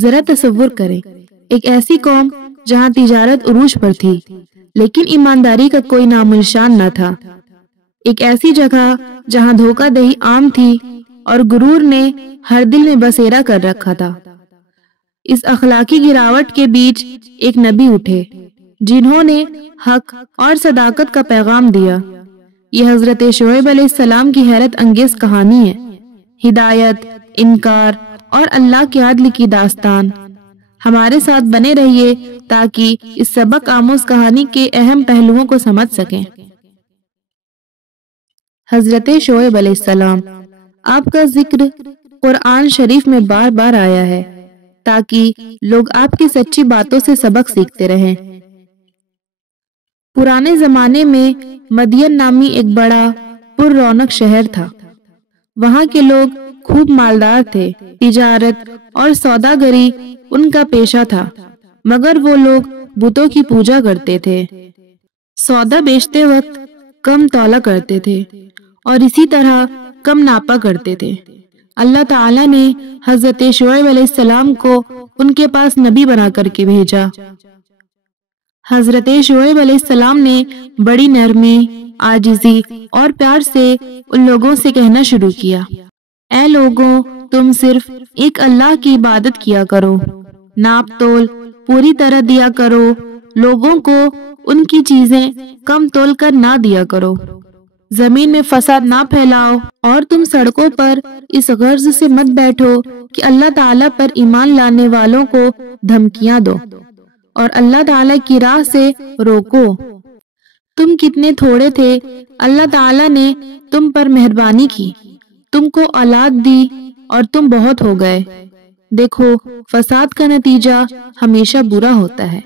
ذرا تصور کریں، ایک ایسی قوم جہاں تجارت عروج پر تھی لیکن ایمانداری کا کوئی نام و نشان نہ تھا، ایک ایسی جگہ جہاں دھوکہ دہی عام تھی اور غرور نے ہر دل میں بسیرا کر رکھا تھا۔ اس اخلاقی گراوٹ کے بیچ ایک نبی اٹھے جنہوں نے حق اور صداقت کا پیغام دیا۔ یہ حضرت شعیب علیہ السلام کی حیرت انگیز کہانی ہے، ہدایت، انکار اور اللہ کے عدل کی داستان۔ ہمارے ساتھ بنے رہیے تاکہ اس سبق آموز کہانی کے اہم پہلوؤں کو سمجھ سکیں۔ حضرت شعیب علیہ السلام، آپ کا ذکر قرآن شریف میں بار بار آیا ہے تاکہ لوگ آپ کی سچی باتوں سے سبق سیکھتے رہیں۔ پرانے زمانے میں مدین نامی ایک بڑا پر رونق شہر تھا۔ وہاں کے لوگ خوب مالدار تھے، تجارت اور سوداگری ان کا پیشہ تھا، مگر وہ لوگ بتوں کی پوجا کرتے تھے، سودا بیچتے وقت کم تولا کرتے تھے اور اسی طرح کم ناپا کرتے تھے۔ اللہ تعالیٰ نے حضرت شعیب علیہ السلام کو ان کے پاس نبی بنا کر کے بھیجا۔ حضرت شعیب علیہ السلام نے بڑی نرمی، عاجزی اور پیار سے ان لوگوں سے کہنا شروع کیا، اے لوگوں، تم صرف ایک اللہ کی عبادت کیا کرو، ناپ تول پوری طرح دیا کرو، لوگوں کو ان کی چیزیں کم تول کر نہ دیا کرو، زمین میں فساد نہ پھیلاؤ، اور تم سڑکوں پر اس غرض سے مت بیٹھو کہ اللہ تعالیٰ پر ایمان لانے والوں کو دھمکیاں دو اور اللہ تعالیٰ کی راہ سے روکو۔ تم کتنے تھوڑے تھے، اللہ تعالیٰ نے تم پر مہربانی کی، تم کو اولاد دی اور تم بہت ہو گئے۔ دیکھو، فساد کا نتیجہ ہمیشہ برا ہوتا ہے۔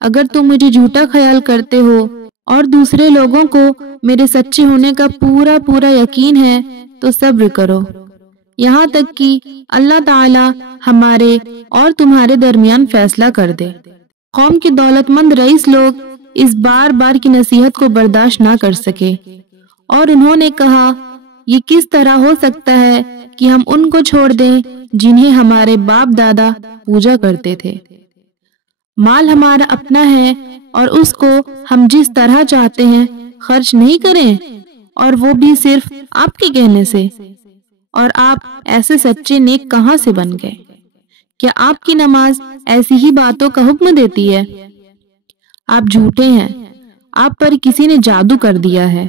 اگر تم مجھے جھوٹا خیال کرتے ہو اور دوسرے لوگوں کو میرے سچے ہونے کا پورا یقین ہے تو صبر کرو، یہاں تک کہ اللہ تعالیٰ ہمارے اور تمہارے درمیان فیصلہ کر دے۔ قوم کے دولت مند رئیس لوگ اس بار بار کی نصیحت کو برداشت نہ کر سکے اور انہوں نے کہا، یہ کس طرح ہو سکتا ہے کہ ہم ان کو چھوڑ دیں جنہیں ہمارے باپ دادا پوجا کرتے تھے؟ مال ہمارا اپنا ہے اور اس کو ہم جس طرح چاہتے ہیں خرچ نہیں کریں، اور وہ بھی صرف آپ کے کہنے سے؟ اور آپ ایسے سچے نیک کہاں سے بن گئے؟ کیا آپ کی نماز ایسی ہی باتوں کا حکم دیتی ہے؟ آپ جھوٹے ہیں، آپ پر کسی نے جادو کر دیا ہے۔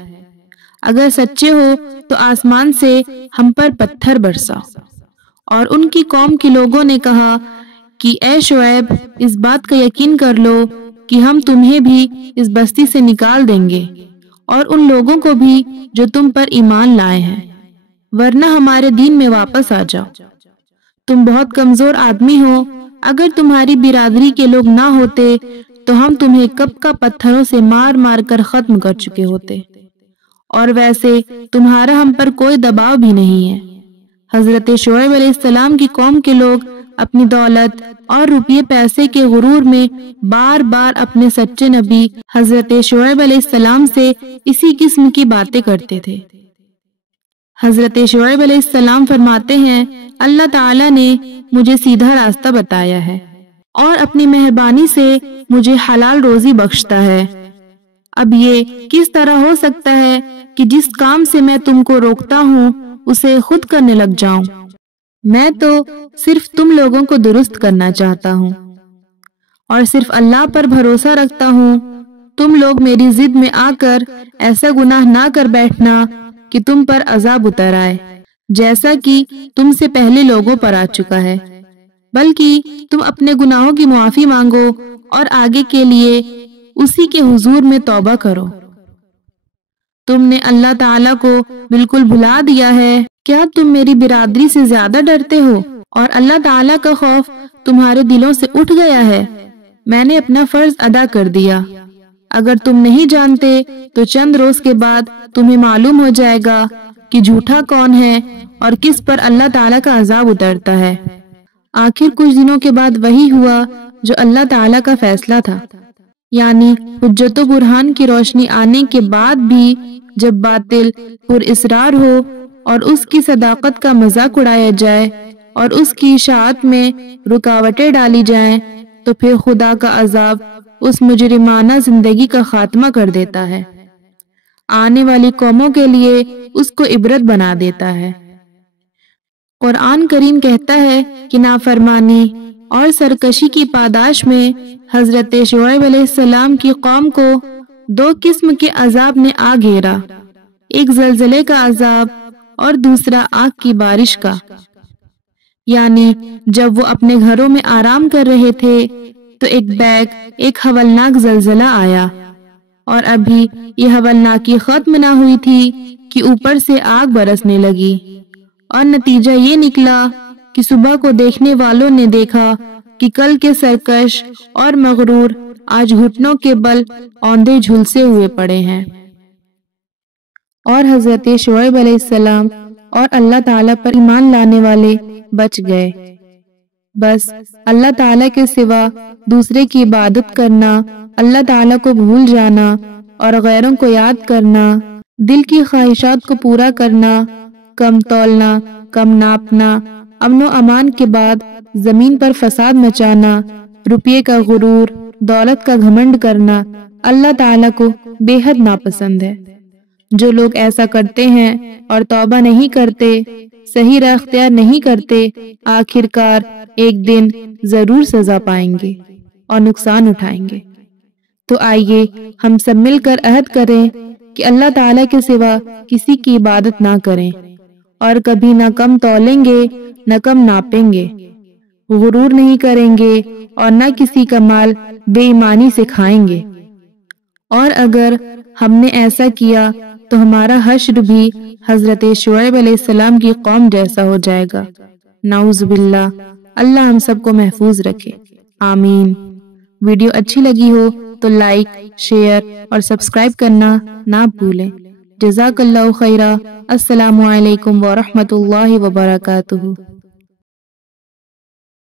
اگر سچے ہو تو آسمان سے ہم پر پتھر برساؤ۔ اور ان کی قوم کے لوگوں نے کہا کہ اے شعیب، اس بات کا یقین کر لو کہ ہم تمہیں بھی اس بستی سے نکال دیں گے اور ان لوگوں کو بھی جو تم پر ایمان لائے ہیں، ورنہ ہمارے دین میں واپس آ جاؤ۔ تم بہت کمزور آدمی ہو، اگر تمہاری برادری کے لوگ نہ ہوتے تو ہم تمہیں کب کا پتھروں سے مار مار کر ختم کر چکے ہوتے، اور ویسے تمہارا ہم پر کوئی دباؤ بھی نہیں ہے۔ حضرت شعیب علیہ السلام کی قوم کے لوگ اپنی دولت اور روپیے پیسے کے غرور میں بار بار اپنے سچے نبی حضرت شعیب علیہ السلام سے اسی قسم کی باتیں کرتے تھے۔ حضرت شعیب علیہ السلام فرماتے ہیں، اللہ تعالیٰ نے مجھے سیدھا راستہ بتایا ہے اور اپنی مہربانی سے مجھے حلال روزی بخشتا ہے۔ اب یہ کس طرح ہو سکتا ہے کہ جس کام سے میں تم کو روکتا ہوں اسے خود کرنے لگ جاؤں؟ میں تو صرف تم لوگوں کو درست کرنا چاہتا ہوں اور صرف اللہ پر بھروسہ رکھتا ہوں۔ تم لوگ میری ضد میں آ کر ایسا گناہ نہ کر بیٹھنا کہ تم پر عذاب اتر آئے جیسا کہ تم سے پہلے لوگوں پر آ چکا ہے، بلکہ تم اپنے گناہوں کی معافی مانگو اور آگے کے لیے اسی کے حضور میں توبہ کرو۔ تم نے اللہ تعالیٰ کو بالکل بھلا دیا ہے۔ کیا تم میری برادری سے زیادہ ڈرتے ہو اور اللہ تعالیٰ کا خوف تمہارے دلوں سے اٹھ گیا ہے؟ میں نے اپنا فرض ادا کر دیا۔ اگر تم نہیں جانتے تو چند روز کے بعد تمہیں معلوم ہو جائے گا کہ جھوٹا کون ہے اور کس پر اللہ تعالیٰ کا عذاب اترتا ہے۔ آخر کچھ دنوں کے بعد وہی ہوا جو اللہ تعالیٰ کا فیصلہ تھا، یعنی حجت و برہان کی روشنی آنے کے بعد بھی جب باطل پر اصرار ہو اور اس کی صداقت کا مذاق اڑایا جائے اور اس کی اشاعت میں رکاوٹیں ڈالی جائیں تو پھر خدا کا عذاب اس مجرمانہ زندگی کا خاتمہ کر دیتا ہے، آنے والی قوموں کے لیے اس کو عبرت بنا دیتا ہے۔ قرآن کریم کہتا ہے کہ نافرمانی اور سرکشی کی پاداش میں حضرت شعیب علیہ السلام کی قوم کو دو قسم کے عذاب نے آ گھیرا، ایک زلزلے کا عذاب اور دوسرا آگ کی بارش کا۔ یعنی جب وہ اپنے گھروں میں آرام کر رہے تھے تو ایک ہولناک زلزلہ آیا، اور ابھی یہ ہولناکی ختم نہ ہوئی تھی کہ اوپر سے آگ برسنے لگی، اور نتیجہ یہ نکلا کہ صبح کو دیکھنے والوں نے دیکھا کہ کل کے سرکش اور مغرور آج گھٹنوں کے بل اوندھے جھلسے ہوئے پڑے ہیں۔ اور حضرت شعیب علیہ السلام اور اللہ تعالیٰ پر ایمان لانے والے بچ گئے۔ بس اللہ تعالیٰ کے سوا دوسرے کی عبادت کرنا، اللہ تعالیٰ کو بھول جانا اور غیروں کو یاد کرنا، دل کی خواہشات کو پورا کرنا، کم تولنا، کم ناپنا، امن و امان کے بعد زمین پر فساد مچانا، روپیے کا غرور، دولت کا گھمنڈ کرنا اللہ تعالیٰ کو بے حد ناپسند ہے۔ جو لوگ ایسا کرتے ہیں اور توبہ نہیں کرتے، صحیح راہ اختیار نہیں کرتے، آخرکار ایک دن ضرور سزا پائیں گے اور نقصان اٹھائیں گے۔ تو آئیے ہم سب مل کر عہد کریں کہ اللہ تعالیٰ کے سوا کسی کی عبادت نہ کریں، اور کبھی نہ کم تولیں گے نہ کم ناپیں گے، غرور نہیں کریں گے اور نہ کسی کا مال بے ایمانی سے کھائیں گے۔ اور اگر ہم نے ایسا کیا تو ہمارا حشر بھی حضرت شعیب علیہ السلام کی قوم جیسا ہو جائے گا۔ نعوذ باللہ، اللہ ہم سب کو محفوظ رکھے، آمین۔ ویڈیو اچھی لگی ہو تو لائک، شیئر اور سبسکرائب کرنا نہ بھولیں۔ جزاک اللہ خیرہ۔ السلام علیکم ورحمۃ اللہ وبرکاتہ۔